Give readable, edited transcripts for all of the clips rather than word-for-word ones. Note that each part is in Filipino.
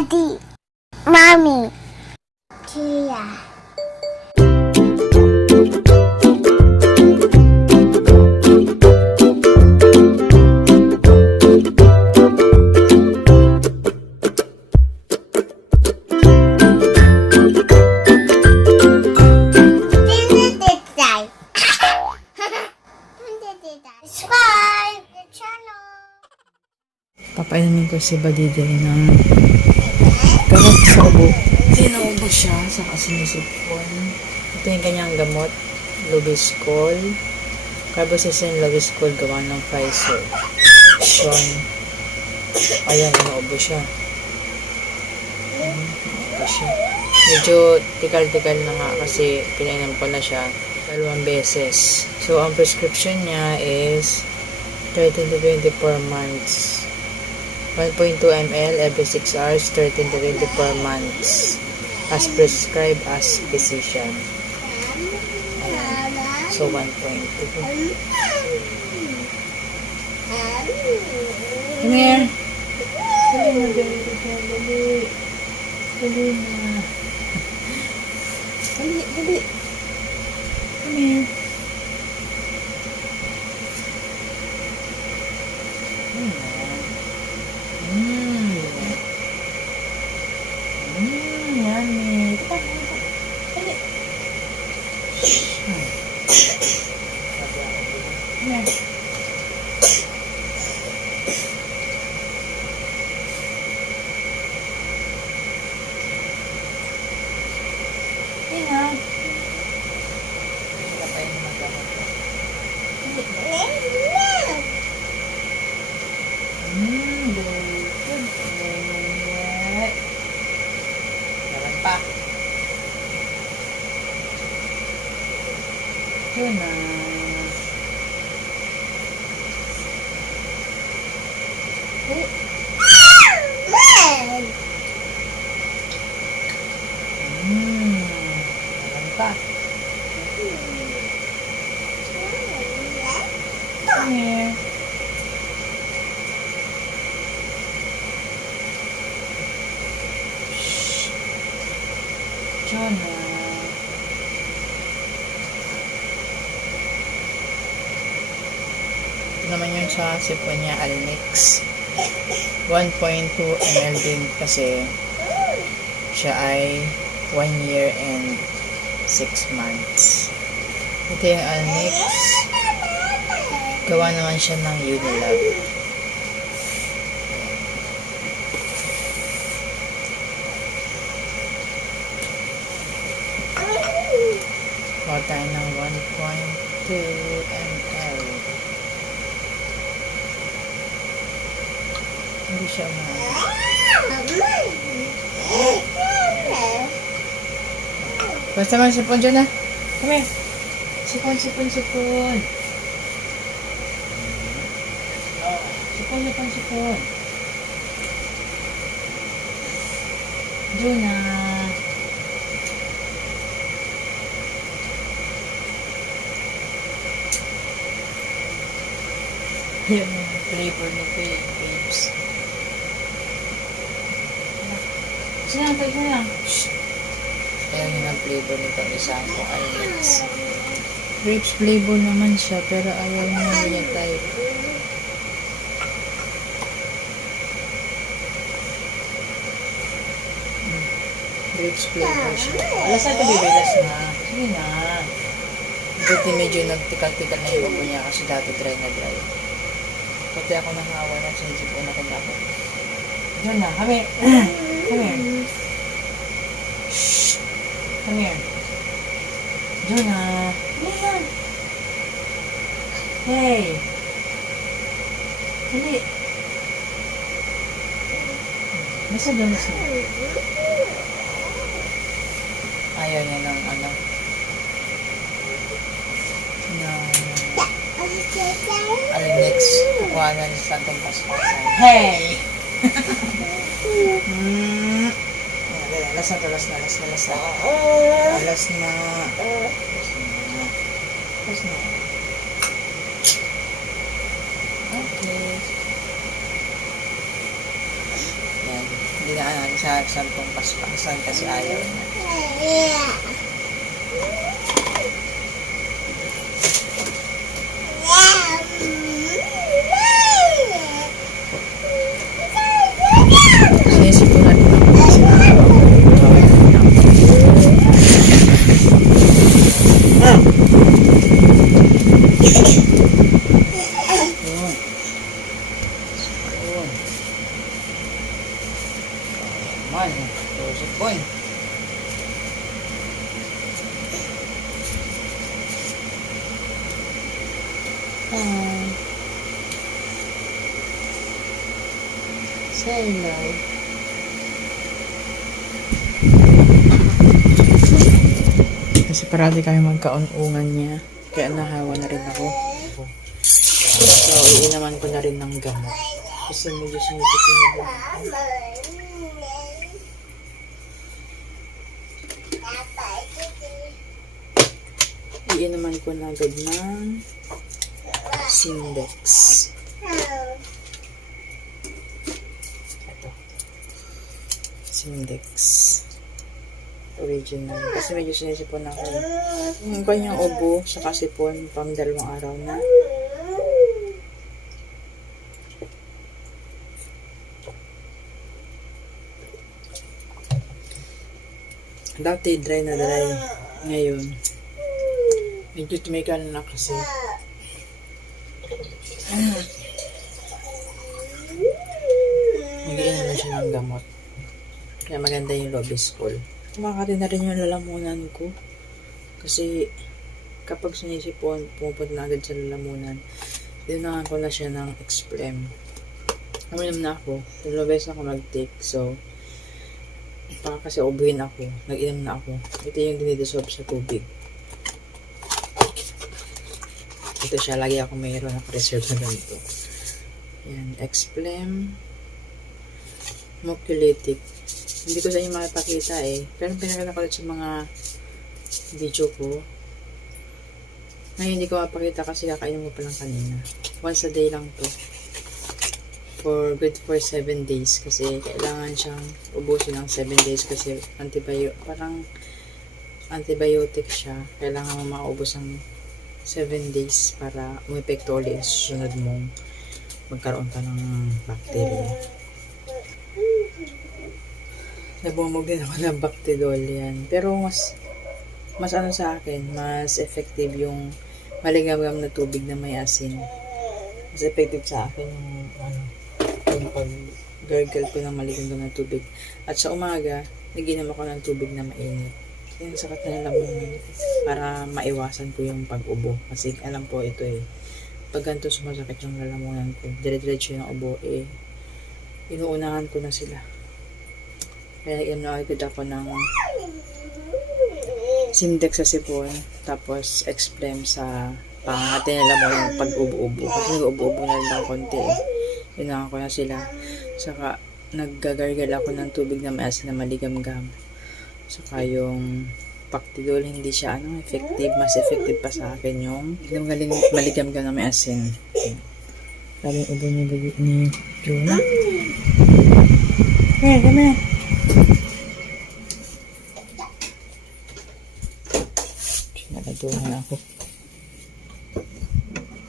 Daddy, Mommy, Tia. Subscribe the channel. Papainumin ko si Badide ng gamot sa ubo. Sinuubo siya sa sinisipon. Ito yung kanyang gamot. Lubiskol. Carbocysteine Lubiskol gawa ng Pfizer. Sean. Ayan, inuubo siya. Inuubo siya. Medyo tikal-tikal na nga kasi pinainom ko na siya 2 beses. So, ang prescription niya is 13 to 24 months. 1.2 ml every 6 hours, 13 to 24 months. As prescribed as physician. Ayan. So, 1.2. Come here. Dali na, dali. Dali na. Dali. Come here. Yummy. Dali. Come here. Tingnan. Pa. Yun na. Pa. Come here. Jonah. Ito naman yun sa sipon niya, Almix. 1.2 ml din kasi siya ay 1 year and 6 months. Ito yung Almix. Gawa naman siya ng Unilab. Kuha tayo ng 1.2 ml. Hindi siya basta man sipon dyan na. Come here. Sipon. Sipon. Dyan na. Yung flavor nito yung grapes. Tayo na. Ayan yung flavor nito. Isang ko Almix. Grapes flavor naman siya, pero ayaw niya niya type. Grapes flavor siya. Alas na ito, baby. Alas na. Sige na. Buti medyo nagtikal-tikal na yung ubo niya kasi dati dry na dry. Pati ako nangawa na sinisip ko na dapat. Diyan na, come here. Come here. Shh. Come here. Diyan na. Hey. Dali. Nasa damas na. Ayaw niya ng ano. Almix. Kukuha na ni Santong Paspasan. Hey! Alas na. Okay. Yan. Hindi na sa sampung paspasan kasi ayaw niya. Sinisipon natin ako kasi man, tusok boy. Say no. Kasi parati kami magkaunungan niya. Kaya nahawa na rin ako. So, iinaman ko na rin ng gamot. Kasi medyo sinisipin na din ako. Iinaman ko na agad ng Simdex. Ito. Simdex. Original. Kasi medyo sinisipon ako. Yung kanyang ubo sa kasipon pang 2 araw na. Dati dry na dry. Ngayon medyo tumigal na kasi. Nag-iinom na siya ng gamot. Kaya maganda yung Lobiskol. Kumakati na rin yung lalamunan ko. Kasi kapag sinisipon, pumupunta na agad sa lalamunan. Dinungan ko na siya ng Explem. Uminom na ako. 2 beses ako nag-take. So, baka kasi ubuhin ako. Nag-inom na ako. Ito yung dinidissolve sa tubig. Ito siya. Lagi ako mayroon na reserve na ganito. Yan. Explem. Mucolytic. Hindi ko sa inyo makipakita eh. Pero pinakita ko sa mga video ko. Ngayon hindi ko mapakita kasi kakainom ko pa lang kanina. Once a day lang to. For good for 7 days. Kasi kailangan siyang ubusin ng 7 days kasi parang antibiotic siya. Kailangan mo maubos ng 7 days para umepekto ulit yung susunod mong magkaroon ka ng bacteria. Nabumog din ako ng Bactidol yan. Pero mas ano sa akin, mas effective yung maligam na tubig na may asin. Mas effective sa akin yung pag-gargle ko ng maligam na tubig. At sa umaga, naginom ako ng tubig na mainit. Yung sakat na lalamunan para maiwasan ko yung pag-ubo. Kasi alam po ito eh. Pag ganito sumasakit yung lalamunan ko, dire-diretso yung ubo eh. Inuunahan ko na sila. Kaya agad ako ng Simdex sa sipon, tapos Explem sa pangati nila mo yung pag-ubo-ubo. Kasi nag-ubo-ubo na lang konti eh. Inuunahan ko na sila. Saka naggagargal ako ng tubig na maasin na maligam-gam. Saka yung Bactidol, hindi siya effective. Mas effective pa sa akin yung maligam-gam na may asin. Sabi yung ubo ni Jonah. Hey, come here. Nagaduhan ako.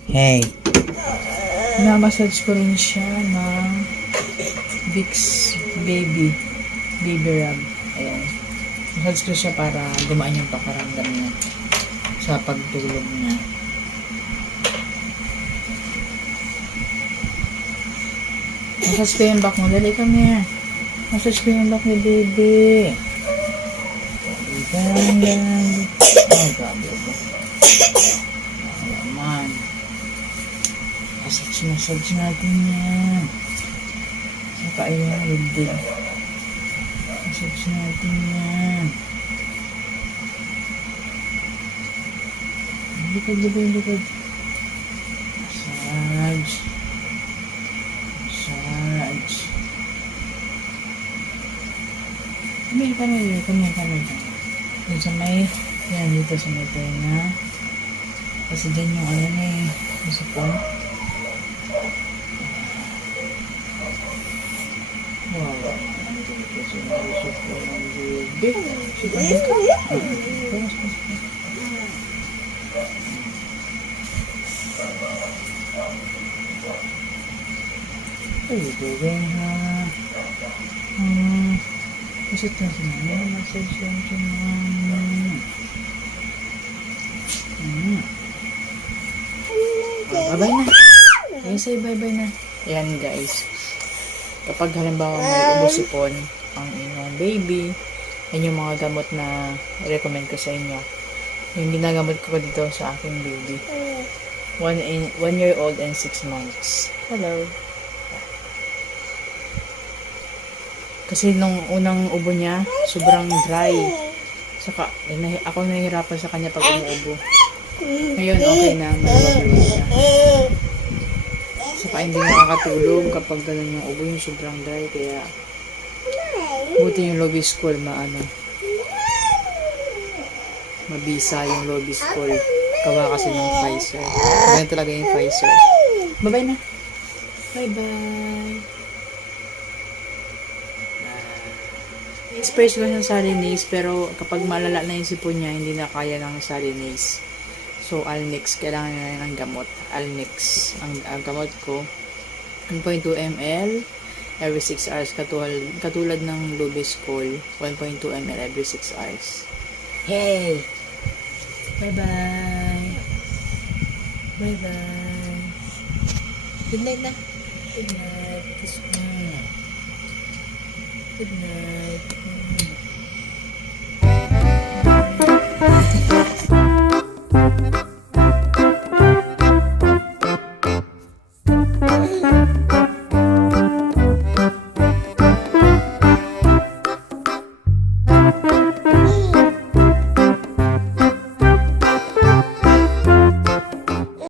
Hey! Na-massage ko rin siya ng Vicks Baby Rub. Ayan. Massage ko siya para gumaan yung pakaramdam niya sa pagtulog niya. Massage ko yung back mo. Dali kami. Massage ko yung back ni baby. Ganyan. Oh, grabe ito. Alaman. Massage natin yan. Saka ayan, hindi. Massage natin yan. Likod. Massage. Kami. Dito sa may, yan, dito sa may tenga. Kasi dyan yung yung sipon. Wow. Be, sipahin ka. Ay, doing ha. Massage na si mama. Massage yan si mama. Bye-bye na. Ayun, say bye-bye na. Ayan guys. Kapag halimbawa may ubusipon ang inyong baby, yan yung mga gamot na recommend ko sa inyo. Yung ginagamot ko dito sa aking baby. 1 year old and 6 months. Hello. Kasi nung unang ubo niya, sobrang dry. Saka, ako nahihirapan sa kanya pag umuubo. Ngayon, okay na. Maluwag siya. Saka hindi nakakatulog kapag ganun yung ubo yung sobrang dry. Kaya, buti yung Loviscool mabisa yung Loviscool. Kawa kasi ng Pfizer. Ganyan talaga yung Pfizer. Bye-bye na. Bye-bye. Express ko ng Salinase, pero kapag malala na yung sipon niya, hindi na kaya ng Salinase. So, Alnix, kailangan na ng gamot. Alnix, ang gamot ko, 1.2 ml every 6 hours, katulad ng Loviscool, 1.2 ml every 6 hours. Hey! Bye-bye! Bye-bye! Good night na! Good night! Kiss mo! Good night!